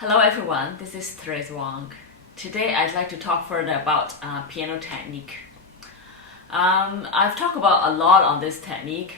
Hello everyone, this is Therese Wang. Today I'd like to talk further about piano technique. I've talked about a lot on this technique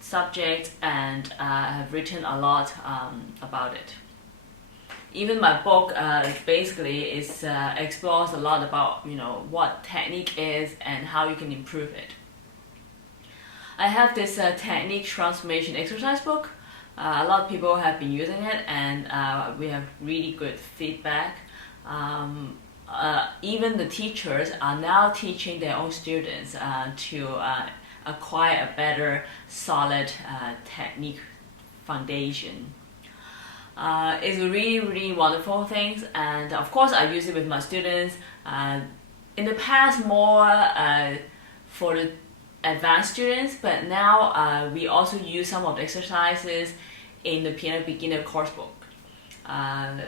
subject and have written a lot about it. Even my book basically explores a lot about what technique is and how you can improve it. I have this technique transformation exercise book. A lot of people have been using it and we have really good feedback. Even the teachers are now teaching their own students to acquire a better solid technique foundation. It's a really wonderful thing, and of course I use it with my students. In the past more for the advanced students, but now we also use some of the exercises in the piano beginner course book. I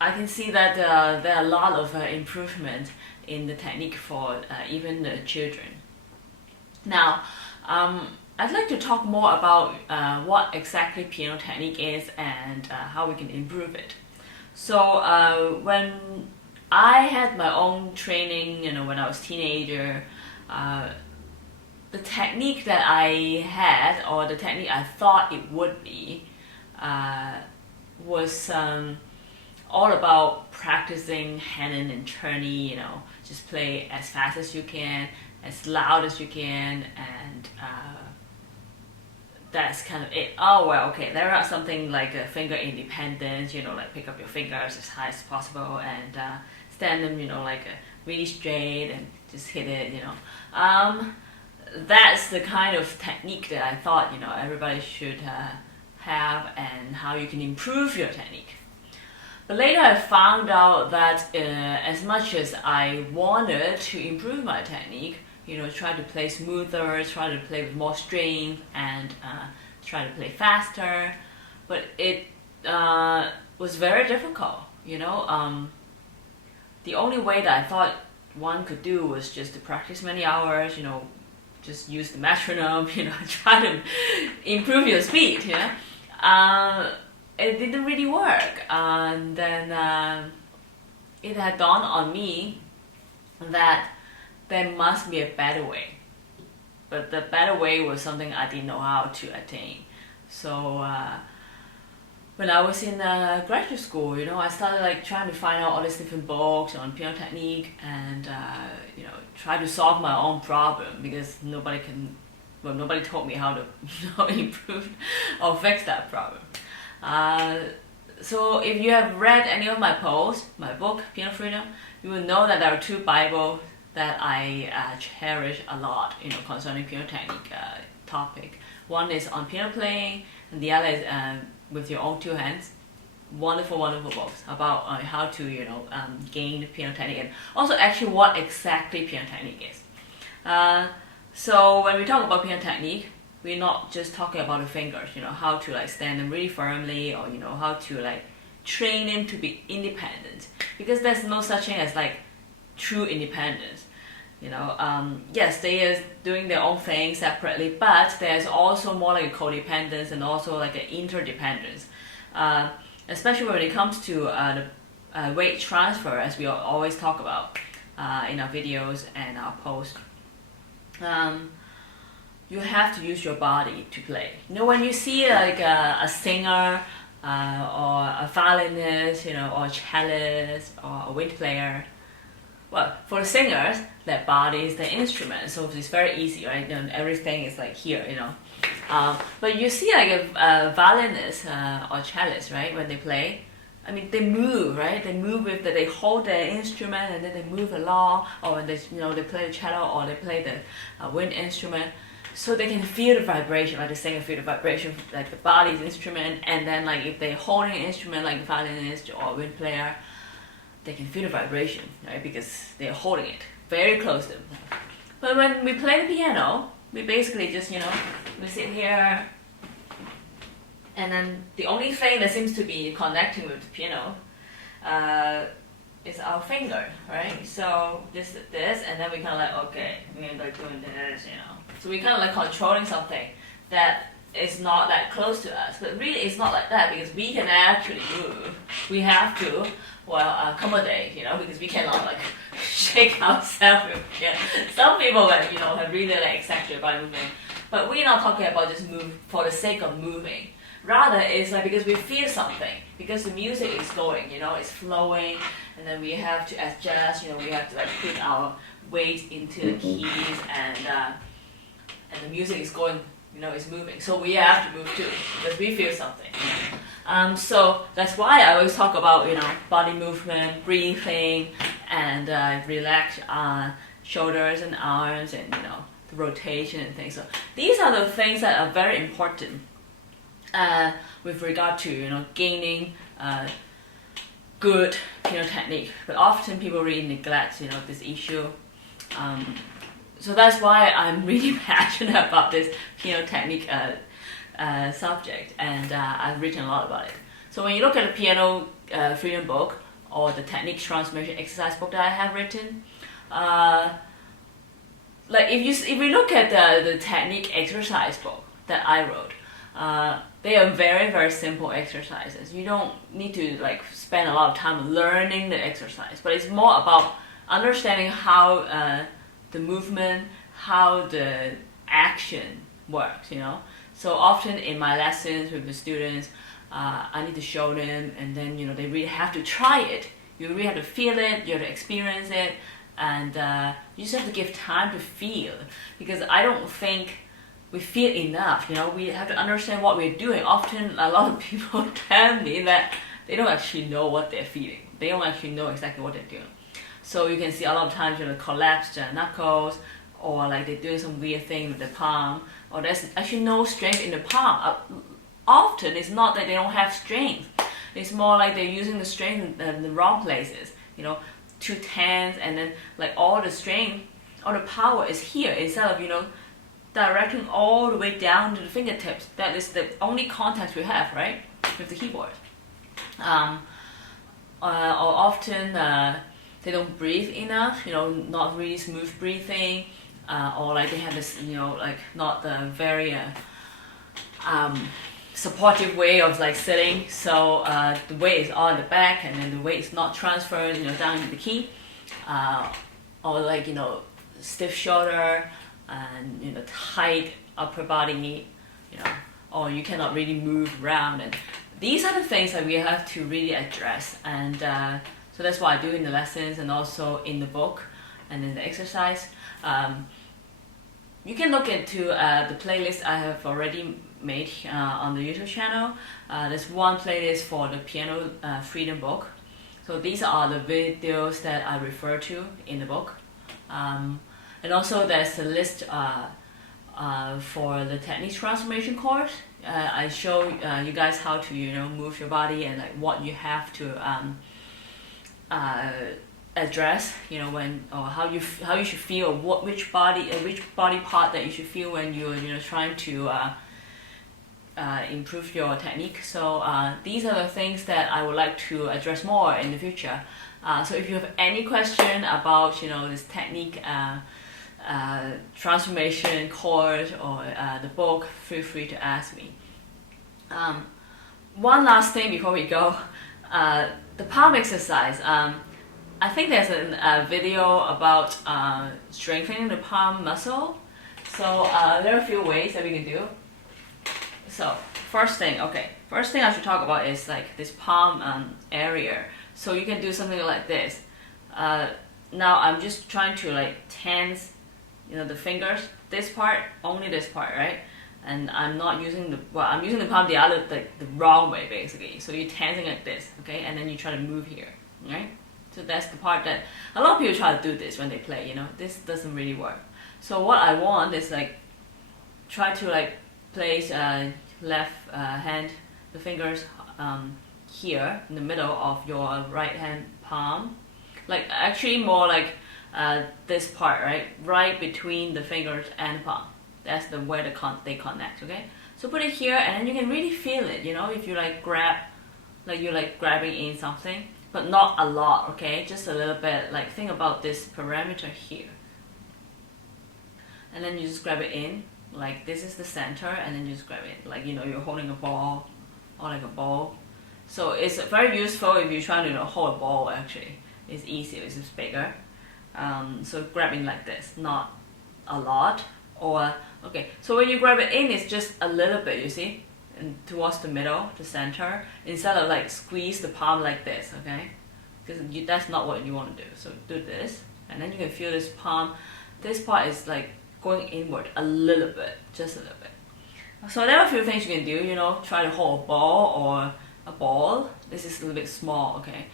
can see that there are a lot of improvement in the technique for even the children. Now, I'd like to talk more about what exactly piano technique is and how we can improve it. So when I had my own training, when I was a teenager, the technique that I had, or the technique I thought it would be, was all about practicing handing and turning, just play as fast as you can, as loud as you can, and that's kind of it. Oh well, okay, there are something like a finger independence, like pick up your fingers as high as possible and stand them, like really straight and just hit it, That's the kind of technique that I thought, everybody should have, and how you can improve your technique. But later I found out that as much as I wanted to improve my technique, try to play smoother, try to play with more strength, and try to play faster, but it was very difficult, The only way that I thought one could do was just to practice many hours, just use the metronome, try to improve your speed, It didn't really work. And then it had dawned on me that there must be a better way. But the better way was something I didn't know how to attain. So when I was in graduate school, I started trying to find out all these different books on piano technique and try to solve my own problem, because nobody told me how to improve or fix that problem. So if you have read any of my posts, my book Piano Freedom, you will know that there are two Bibles that I cherish a lot, concerning piano technique topic. One is on piano playing, and the other is with your own two hands. Wonderful books about how to gain piano technique, and also actually what exactly piano technique is. So when we talk about piano technique, we're not just talking about the fingers, how to stand them really firmly, or how to train them to be independent, because there's no such thing as true independence. Yes, they are doing their own thing separately, but there's also more like a codependence and also like an interdependence. Especially when it comes to the weight transfer, as we always talk about in our videos and our posts. You have to use your body to play. When you see a singer or a violinist, or a cellist or a wind player, well, for the singers, their body is the instrument, so it's very easy, right? And everything is here, But you see a violinist or cellist, right? When they play, they move, right? They move they hold their instrument and then they move along, or when they play the cello or they play the wind instrument, so they can feel the vibration, right? The singer feel the vibration, like the body's instrument, and then if they're holding an instrument like a violinist or a wind player, they can feel the vibration, right? Because they're holding it very close to them. But when we play the piano, we basically just, we sit here, and then the only thing that seems to be connecting with the piano is our finger, right? So this, and then we kind of okay, we're doing this, So we kind of controlling something that is not that close to us. But really it's not like that, because we can actually move we have to, well, accommodate, you know, because we cannot like shake ourselves with piano. Some people, like, you know, have really like exaggerate by movement, but we're not talking about just move for the sake of moving. Rather, it's like because we feel something, because the music is going, you know, it's flowing, and then we have to adjust, you know, we have to like put our weight into the keys, and the music is going, you know, it's moving. So we have to move too, because we feel something. So that's why I always talk about, you know, body movement, breathing, and relax shoulders and arms, and, you know, the rotation and things. So these are the things that are very important with regard to, you know, gaining good piano technique. But often people really neglect, you know, this issue. So that's why I'm really passionate about this piano technique subject, and I've written a lot about it. So when you look at the Piano Freedom book, or the technique transformation exercise book that I have written, like if you look at the technique exercise book that I wrote, they are very, very simple exercises. You don't need to like spend a lot of time learning the exercise, but it's more about understanding how the movement, how the action works, you know. So often in my lessons with the students, I need to show them, and then, you know, they really have to try it. You really have to feel it, you have to experience it, and you just have to give time to feel, because I don't think we feel enough, you know. We have to understand what we're doing. Often a lot of people tell me that they don't actually know what they're feeling. They don't actually know exactly what they're doing. So you can see a lot of times, you know, collapse their knuckles, or like they're doing some weird thing with the palm, or there's actually no strength in the palm. Often it's not that they don't have strength. It's more like they're using the strength in the wrong places, you know, too tense, and then like all the strength, all the power is here, instead of, you know, directing all the way down to the fingertips. That is the only contact we have, right, with the keyboard. Or often they don't breathe enough, you know, not really smooth breathing, or like they have this, you know, like not the very supportive way of like sitting. So the weight is on the back, and then the weight is not transferred, you know, down to the key, or like, you know, stiff shoulder, and, you know, tight upper body, you know, or you cannot really move around. And these are the things that we have to really address. And so that's what I do in the lessons, and also in the book, and in the exercise. You can look into the playlist I have already made on the YouTube channel. There's one playlist for the Piano Freedom book. So these are the videos that I refer to in the book. And also there's a list for the technique transformation course. I show you guys how to, you know, move your body, and like what you have to address, you know, when, or how you should feel, which body part that you should feel when you're, you know, trying to improve your technique. So these are the things that I would like to address more in the future. So if you have any question about, you know, this technique transformation course, or the book, feel free to ask me. One last thing before we go, the palm exercise. I think there's a video about strengthening the palm muscle. So there are a few ways that we can do. So first thing I should talk about is like this palm area. So you can do something like this. Now I'm just trying to like tense, you know, the fingers, this part, only this part, right? And I'm not using I'm using the palm the wrong way, basically. So you're tensing like this, okay? And then you try to move here, right? So that's the part that a lot of people try to do this when they play, you know. This doesn't really work. So what I want is like, try to like place left hand, the fingers here in the middle of your right hand palm. Like actually more like this part, right between the fingers and palm. That's the where they connect. Okay, so put it here, and then you can really feel it. You know, if you like grab, like you're like grabbing in something, but not a lot. Okay, just a little bit. Like think about this parameter here, and then you just grab it in. Like this is the center, and then you just grab it. Like, you know, you're holding a ball, or like a ball. So it's very useful if you're trying to hold a ball. Actually, it's easier. It's just bigger. So grabbing like this, not a lot. Or okay, so when you grab it in, it's just a little bit. You see, and towards the middle, the center, instead of like squeeze the palm like this. Okay, because that's not what you want to do. So do this, and then you can feel this palm. This part is like going inward a little bit, just a little bit. So there are a few things you can do, try to hold a ball or a ball. This is a little bit small, okay?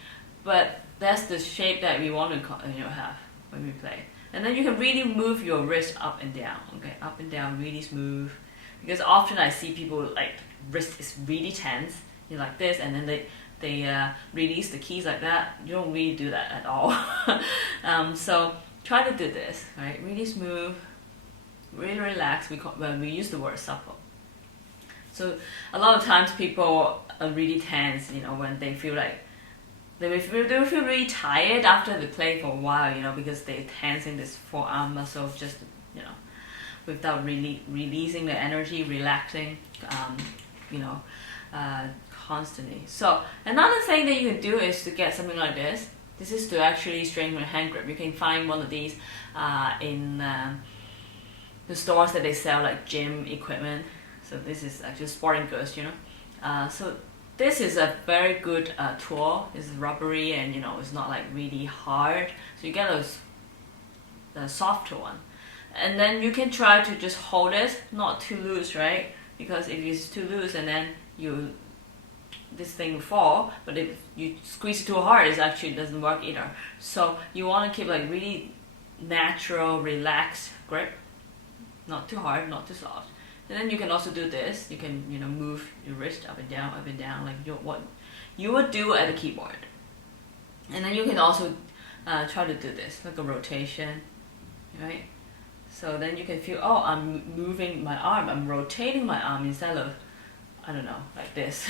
But that's the shape that we want to have when we play. And then you can really move your wrist up and down, okay? Up and down, really smooth. Because often I see people like wrist is really tense, like this, and then they release the keys like that. You don't really do that at all. So try to do this, right? Really smooth, really relaxed. When we use the word supple. So a lot of times people are really tense, when they feel like they feel really tired after they play for a while, because they're tensing this forearm muscle just, without really releasing the energy, relaxing, constantly. So another thing that you can do is to get something like this. This is to actually strengthen your hand grip. You can find one of these in the stores that they sell like gym equipment. So this is actually sporting goods, So this is a very good tool. It's rubbery and it's not like really hard. So you get the softer one, and then you can try to just hold it, not too loose, right? Because if it's too loose and then this thing will fall. But if you squeeze it too hard, it actually doesn't work either. So you want to keep like really natural, relaxed grip, not too hard, not too soft. And then you can also do this. You can move your wrist up and down, like what you would do at a keyboard. And then you can also try to do this, like a rotation, right? So then you can feel, oh, I'm moving my arm, I'm rotating my arm instead of, I don't know, like this.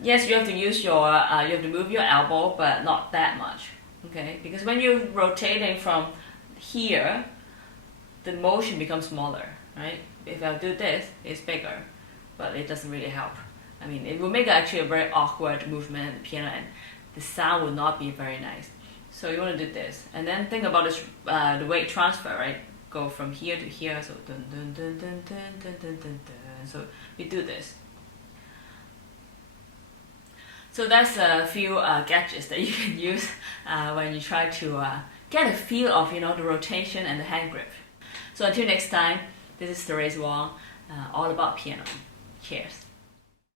Yes, you have to use you have to move your elbow, but not that much, okay? Because when you're rotating from here, the motion becomes smaller, right? If I do this, it's bigger, but it doesn't really help. I mean, it will make actually a very awkward movement on the piano, and the sound will not be very nice. So you want to do this, and then think about this, the weight transfer, right? Go from here to here, so dun dun dun dun dun dun dun dun dun. So we do this. So that's a few gadgets that you can use when you try to get a feel of the rotation and the hand grip. So until next time. This is Therese Wong, all about piano. Cheers.